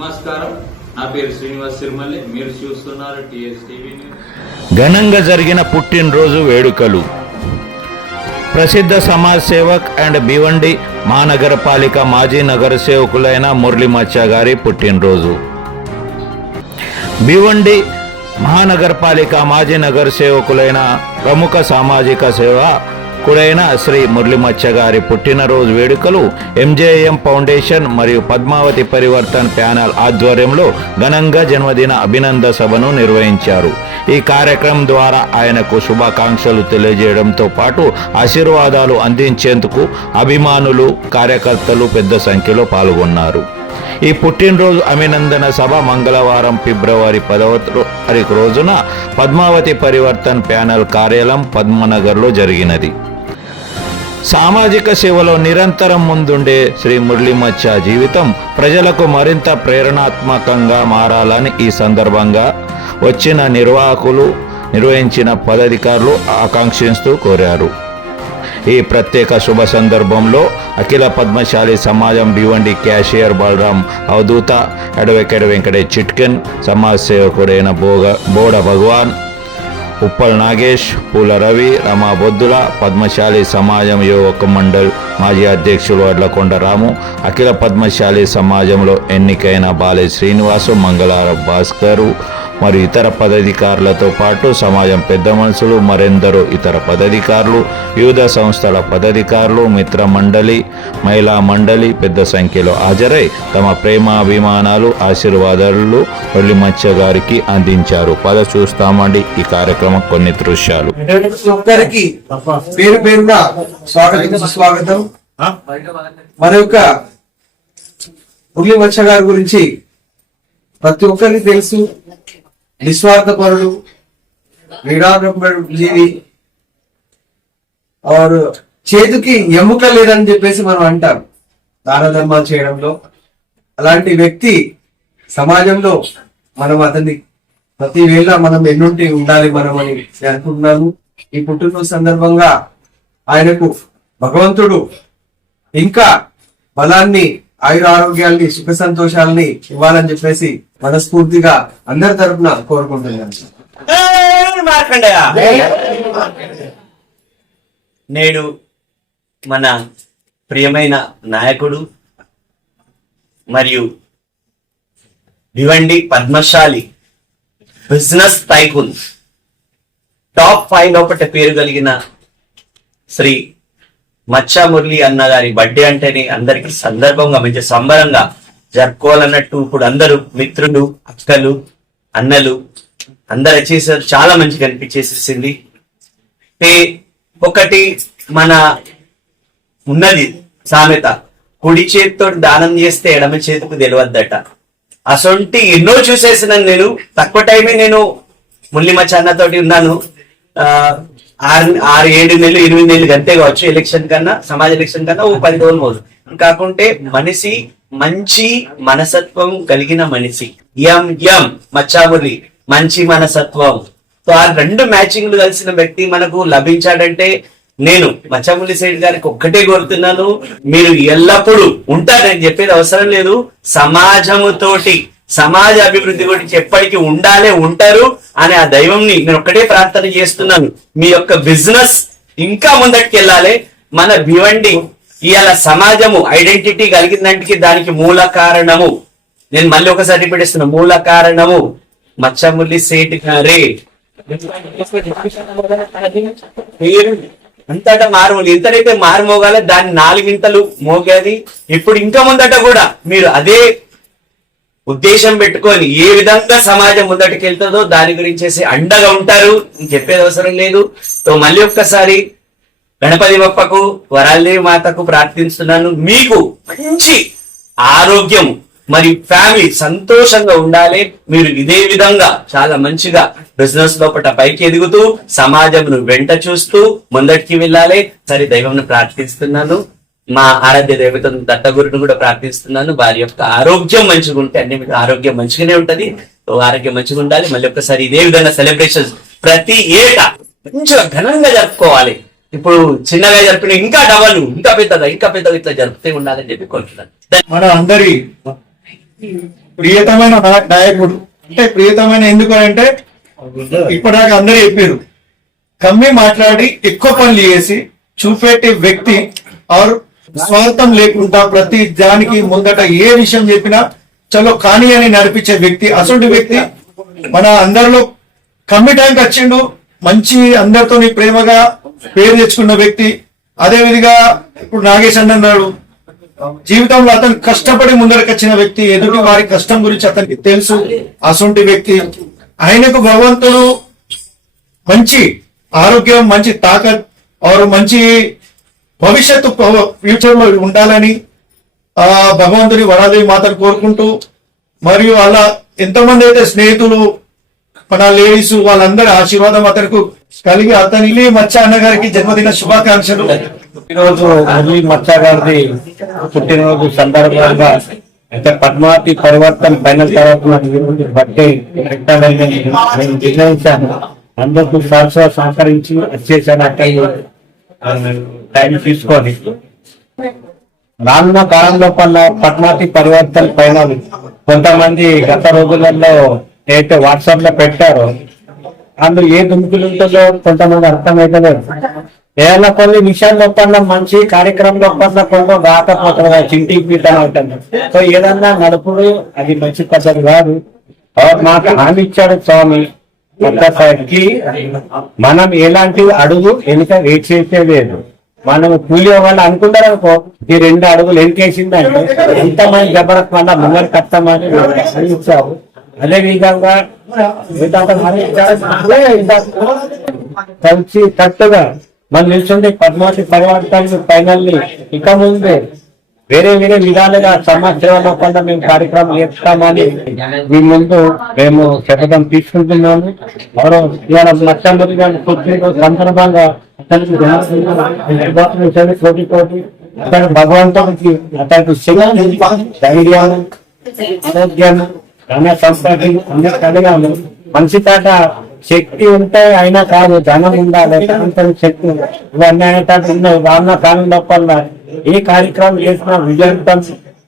నమస్కారం. నా పేరు శ్రీనివాస్ సిరిమల్లి. మీరు చూస్తున్నారు టీఎస్ టీవీ ఘనంగా జరిగిన పుట్టినరోజు వేడుకలు. ప్రసిద్ధ సమాజ్ సేవక్ అండ్ భివండి మహానగరపాలిక మాజీ నగర సేవకులైన మురళి మచ్చా గారి పుట్టినరోజు. భివండి మహానగరపాలిక మాజీ నగర సేవకులైన ప్రముఖ సామాజిక సేవ కుడైన శ్రీ మురళి గారి పుట్టినరోజు వేడుకలు ఎంజేఎం ఫౌండేషన్ మరియు పద్మావతి పరివర్తన్ ప్యానల్ ఆధ్వర్యంలో ఘనంగా జన్మదిన అభినంద సభను నిర్వహించారు. ఈ కార్యక్రమం ద్వారా ఆయనకు శుభాకాంక్షలు తెలియజేయడంతో పాటు ఆశీర్వాదాలు అందించేందుకు అభిమానులు కార్యకర్తలు పెద్ద సంఖ్యలో పాల్గొన్నారు. ఈ పుట్టినరోజు అభినందన సభ మంగళవారం ఫిబ్రవరి పదవ తారీఖు రోజున పద్మావతి పరివర్తన్ ప్యానల్ కార్యాలయం పద్మనగర్లో జరిగినది. సామాజిక సేవలో నిరంతరం ముందుండే శ్రీ మురళీమచ్చ జీవితం ప్రజలకు మరింత ప్రేరణాత్మకంగా మారాలని ఈ సందర్భంగా వచ్చిన నిర్వాహకులు నిర్వహించిన పదాధికారులు ఆకాంక్షిస్తూ కోరారు. ఈ ప్రత్యేక శుభ సందర్భంలో అఖిల పద్మశాలి సమాజం భివండి క్యాషియర్ బలరాం అవధూత అడ్వకేట్ వెంకటేష్ చిట్కెన్ సమాజ్ సేవకుడైన బోగ బోడ భగవాన్ ఉప్పల్ నాగేష్ పూల రవి రమా బొద్దుల పద్మశాలి సమాజం యువక మండల్ మాజీ అధ్యక్షులు అడ్లకొండ రాము అఖిల పద్మశాలి సమాజంలో ఎన్నికైన బాలే శ్రీనివాసు మంగళార భాస్కరు మరియు ఇతర పదాధికారులతో పాటు సమాజం పెద్ద మనుషులు మరెందరో ఇతర పదాధికారులు వివిధ సంస్థల పదాధికారులు మిత్ర మండలి మహిళా మండలి పెద్ద సంఖ్యలో హాజరై తమ ప్రేమాభిమానాలు ఆశీర్వాదాలు ఒళ్ళి మచ్చ గారికి అందించారు. పద చూస్తామండి ఈ కార్యక్రమం కొన్ని దృశ్యాలు. ఒక్కరికి పేరు పేరున స్వాగతం మచ్చ గారి గురించి ప్రతి ఒక్కరికి తెలుసు. నిస్వార్థపరుడు నిరాడంబరు జీవి ఆరు చేతికి ఎముక లేదని చెప్పేసి మనం అంటాం. దాన ధర్మాలు చేయడంలో. అలాంటి వ్యక్తి సమాజంలో మనం అతన్ని ప్రతి వేళ మనం ఎన్నుంటి ఉండాలి మనం అని నేను అనుకుంటున్నాను ఈ పుట్టినరోజు సందర్భంగా ఆయనకు భగవంతుడు ఇంకా బలాన్ని ఆయుర ఆరోగ్యాల్ని సుఖ సంతోషాలని ఇవ్వాలని చెప్పేసి మనస్ఫూర్తిగా అందరి తరపున కోరుకుంటున్నాను. నేడు మన ప్రియమైన నాయకుడు మరియు Bhiwandi Padmashali business tycoon. Top five లోపల పేరు కలిగిన శ్రీ మచ్చా మురళి అన్న గారి బర్త్డే అంటేనే అందరికి సందర్భంగా మంచి సంబరంగా జరుపుకోవాలన్నట్టు ఇప్పుడు అందరూ మిత్రులు అక్కలు అన్నలు అందరు వచ్చేసారు చాలా మంచిగా అనిపించేసేసింది. ఒకటి మన ఉన్నది సామెత కుడి చేతితో దానం చేస్తే ఎడమ చేతికి తెలియద్దట. అసొంటి ఎన్నో చూసేసినాను నేను. తక్కువ టైమే నేను ముల్లిమచ్చ అన్నతోటి ఉన్నాను. ఆ, ఆరు ఆరు ఏడు నెలలు ఎనిమిది నెలలు అంతే కావచ్చు ఎలక్షన్ కన్నా సమాజ ఎలక్షన్ కన్నా ఓ పది రోజులు పోదు. కాకుంటే మనిషి మంచి మనసత్వం కలిగిన మనిషి. యం యం మచ్చామురి మంచి మనసత్వం సో ఆ రెండు మ్యాచింగ్లు కలిసిన వ్యక్తి మనకు లభించాడంటే నేను మచ్చాముల్లి సైడ్ గారికి ఒక్కటే కోరుతున్నాను మీరు ఎల్లప్పుడూ ఉంటారని చెప్పేది అవసరం లేదు. సమాజముతోటి సమాజ అభివృద్ధి గురించి ఎప్పటికీ ఉండాలే ఉంటారు అనే ఆ దైవంని నేను ఒక్కటే ప్రార్థన చేస్తున్నాను. మీ యొక్క బిజినెస్ ఇంకా ముందటికి వెళ్ళాలి మన భివండి ఇవాళ సమాజము ఐడెంటిటీ కలిగిందంటే దానికి మూల కారణము. నేను మళ్ళీ ఒకసారి రిపీట్ ఇస్తున్నా మూల కారణము. మచ్చముల్లి సేటి గారే. అంతటా మారు ఎంతనైతే మారుమోగాలి దాన్ని నాలుగింతలు మోగేది. ఇప్పుడు ఇంకా ముందట కూడా మీరు అదే ఉద్దేశం పెట్టుకొని ఏ విధంగా సమాజం ముందటికి వెళ్తుందో దాని గురించేసి అండగా ఉంటారు. చెప్పేది అవసరం లేదు. సో మళ్ళీ ఒక్కసారి గణపతి బప్పకు వరాలదేవి మాతకు ప్రార్థిస్తున్నాను. మీకు మంచి ఆరోగ్యం మరి ఫ్యామిలీ సంతోషంగా ఉండాలి. మీరు ఇదే విధంగా చాలా మంచిగా బిజినెస్ లోపల పైకి ఎదుగుతూ సమాజంను వెంట చూస్తూ ముందటికి వెళ్ళాలి. సరే దైవంను ప్రార్థిస్తున్నాను. మా ఆరాధ్య దేవత దత్తగురుని కూడా ప్రార్థిస్తున్నాను. వారి యొక్క ఆరోగ్యం మంచిగా ఉంటే అన్ని మీకు ఆరోగ్యం మంచిగానే ఉంటది. ఆరోగ్యం మంచిగా ఉండాలి. మళ్ళీ ఒక్కసారి ఇదే విధంగా సెలబ్రేషన్స్ ప్రతి ఏటా మంచిగా ఘనంగా జరుపుకోవాలి. ఇప్పుడు చిన్నగా జరిపిన ఇంకా డబల్ ఇంకా పెద్దగా ఇంకా పెద్దగా ఇట్లా జరుపుతూ ఉండాలని చెప్పి కోరుతున్నాను. మన అందరి ప్రియతమైన నాయకుడు. అంటే ప్రియతమైన ఎందుకు అంటే ఇప్పటిదాకా అందరూ చెప్పారు కమ్మి మాట్లాడి ఎక్కువ పనులు చేసి చూపెట్టే వ్యక్తి ఆరు స్వార్థం లేకుండా ప్రతి దానికి ముందట ఏ విషయం చెప్పినా చలో కానీ అని నడిపించే వ్యక్తి అసలు వ్యక్తి మన అందరిలో కమ్మి టైంకి వచ్చిండు మంచి అందరితో ప్రేమగా పేరు తెచ్చుకున్న వ్యక్తి. అదే విధంగా ఇప్పుడు నాగేష్ అన్న అన్నాడు జీవితంలో అతను కష్టపడి ముందరకొచ్చిన వ్యక్తి ఎదుటి వారి కష్టం గురించి అతనికి తెలుసు అసొంటి వ్యక్తి. ఆయనకు భగవంతుడు మంచి ఆరోగ్యం మంచి తాకత్ ఆరు మంచి భవిష్యత్తు ఫ్యూచర్లో ఉండాలని ఆ భగవంతుని వరాదేవి మాతను కోరుకుంటూ మరియు అలా ఎంతమంది అయితే స్నేహితులు మన లేడీస్ వాళ్ళందరి ఆశీర్వాదం అతనికి కలిగి అతని మచ్చ అన్నగారికి జన్మదిన శుభాకాంక్షలు. ఈరోజు మురళీ మచ్చ గారిది పుట్టినరోజు సందర్భంగా అయితే పద్మావతి పరివర్తన ఫైనల్ తర్వాత బట్టి నిర్ణయించాను అందరికీ సహకరించి వచ్చేసాను అక్కడ టైం తీసుకొని రానున్న కాలం లోపల పద్మావతి పరివర్తన పైన కొంతమంది గత రోజులలో అయితే వాట్సాప్లో పెట్టారో. అందులో ఏ దుమ్ముకులు ఉంటుందో కొంతమంది అర్థమైతలేదు. ఏదైనా కొన్ని విషయాల లోపల మంచి కార్యక్రమం లోపల కొంత రాకపోతుంది చింటి పీట ఉంటుంది సో ఏదన్నా నడుపుడు అది మంచి పద్ధతి కాదు. మాకు హామీ ఇచ్చాడు స్వామి. ఒక్కసారికి మనం ఎలాంటి అడుగు వెనుక వేచేసే లేదు. మనం కూలి వాళ్ళు అనుకుంటారు అనుకో ఈ రెండు అడుగులు వెనుకేసిందంటే ఎంతమంది జబరత్ మళ్ళా ముందరు కట్టమని ఇచ్చావు అదే విధంగా కలిసి కట్టుగా మనం నిల్చుండే పద్మావతి పరివర్తన ఫైనల్ ఇక ముందే వేరే వేరే విధాలుగా సమాజ సేవలో కొంత మేము కార్యక్రమం చేస్తామని మీ ముందు మేము శపథం తీసుకుంటున్నాము. ఎవరో ఇవాళ లక్షందరి గారి సందర్భంగా కోటి కోటి. అతను భగవంతుడికి అతనికి శక్తి ధైర్యం ఆరోగ్యం ధన సంపత్తి అన్ని కలిగాము మనిషి తాట శక్తి ఉంటే అయినా కాదు ధనం ఉండాలి అనంతరం శక్తి ఉండాలి. ఇవన్నీ అనేటట్టు ఉన్నాయి రానున్న కాలం లోపల ఏ కార్యక్రమం చేసినా విజయవంతం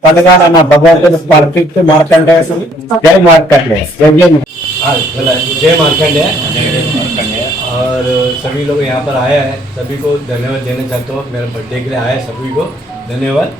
పదగాలన్న భగవంతుని పర్ఫెక్ట్ మార్కండే జై మార్కండే జై జై हाँ बोला जय मार्कंडे और सभी लोग यहाँ पर आए हैं सभी को धन्यवाद देना चाहता हूँ मेरे बर्थडे के लिए आए सभी को धन्यवाद